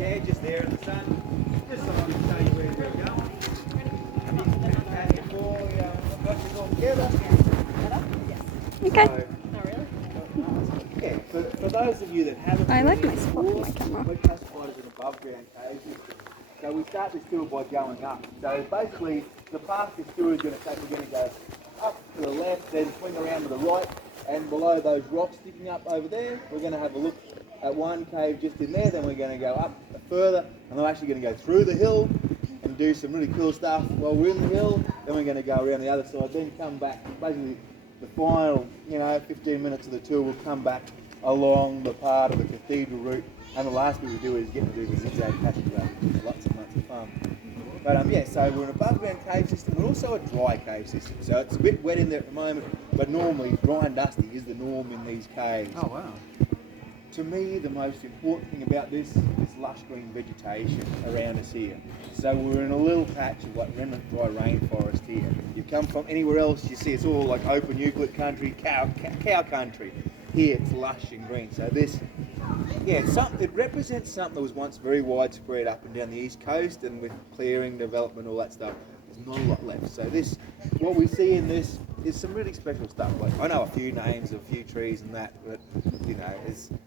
Yeah, just there in the sun. Just so I can tell you where we're going. And you can put that before we got this all together. Okay. So, yeah, for those of you that haven't I like been my here spot on before, my camera. we're classified as an above ground cave system. So we start this tour by going up. So basically, the path this tour is going to take, we're going to go up to the left, then swing around to the right, and below those rocks sticking up over there, we're going to have a look at one cave just in there, then we're going to go up further, and we're actually going to go through the hill and do some really cool stuff while we're in the hill, then we're going to go around the other side, then come back. Basically, the final, 15 minutes of the tour will come back along the part of the cathedral route, and the last bit we do is get to do the zigzag passageway, which is lots and lots of fun. But yeah, so we're an above ground cave system. We're also a dry cave system, so it's a bit wet in there at the moment, but normally dry and dusty is the norm in these caves. Oh wow. To me, the most important thing about this is lush green vegetation around us here. So we're in a little patch of like remnant dry rainforest here. You come from anywhere else, you see it's all like open eucalypt country, cow country. Here it's lush and green. So this, yeah, it represents something that was once very widespread up and down the east coast, and with clearing, development, all that stuff, there's not a lot left. So this, what we see in this is some really special stuff. Like I know a few names of a few trees and that, but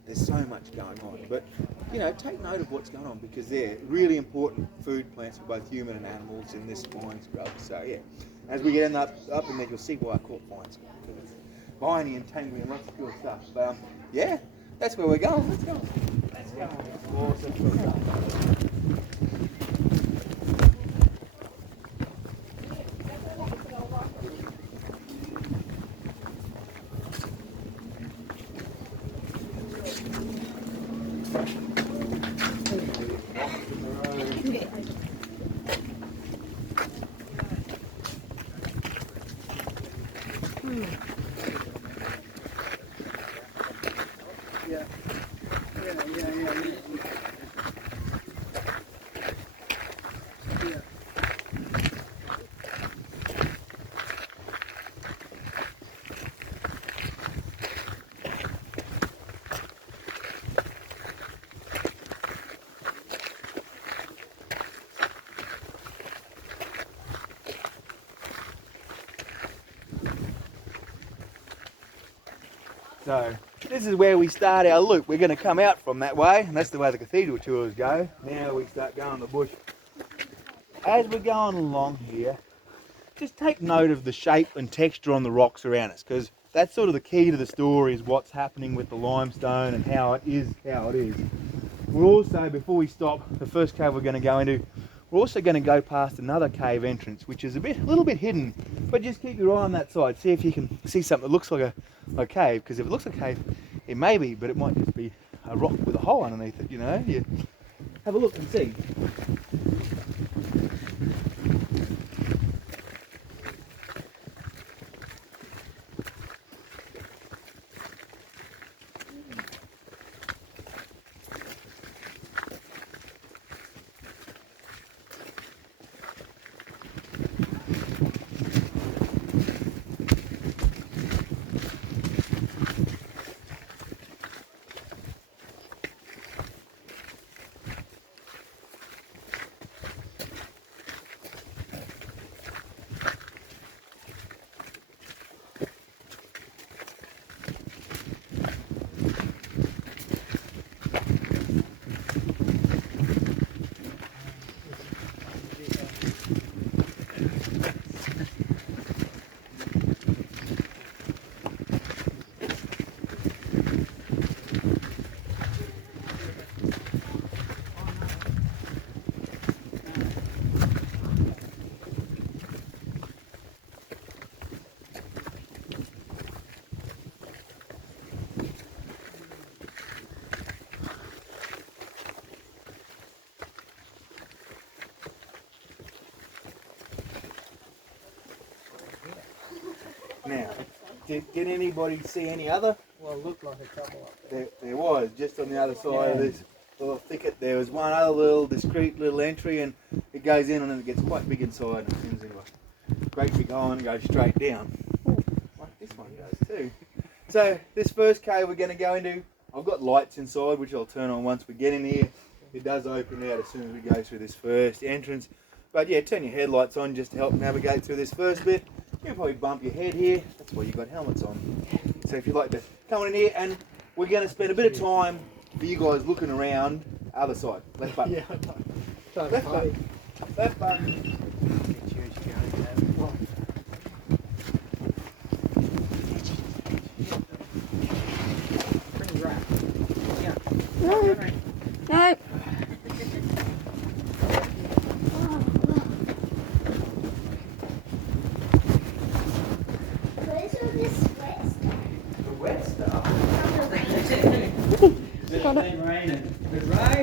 there's so much going on. But take note of what's going on, because they're really important food plants for both human and animals in this vine scrub. So yeah, as we get up in there, you'll see why I call it vine scrub, because it's viney and tangly and lots of cool stuff. But yeah, that's where we're going. Let's go. Let's go. Awesome cool stuff. So this is where we start our loop. We're going to come out from that way, and that's the way the cathedral tours go. Now we start going the bush. As we're going along here, just take note of the shape and texture on the rocks around us, because that's sort of the key to the story, is what's happening with the limestone and how it is how it is. We're also, before we stop, the first cave we're going to go into, we're also going to go past another cave entrance, which is a little bit hidden, but just keep your eye on that side. See if you can see something that looks like a cave, because if it looks like a cave, it may be, but it might just be a rock with a hole underneath it, You have a look and see. Now, did anybody see any other? Well, it looked like a couple up there. There was, just on the other side of this little thicket, there was one other little discreet little entry, and it goes in and then it gets quite big inside and turns into a great big hole and goes straight down. Like this one goes too. So this first cave we're going to go into, I've got lights inside which I'll turn on once we get in here. it does open out as soon as we go through this first entrance. But yeah, turn your headlights on just to help navigate through this first bit. You'll probably bump your head here. That's why you've got helmets on. So if you'd like to come on in here, and we're going to spend a bit of time for you guys looking around. Other side, left button. Yeah, I know. So Left funny. button. Left button. Pretty rough. Yeah. No. No. Where's all this wet stuff? The wet stuff. Got it. It's been raining. It rained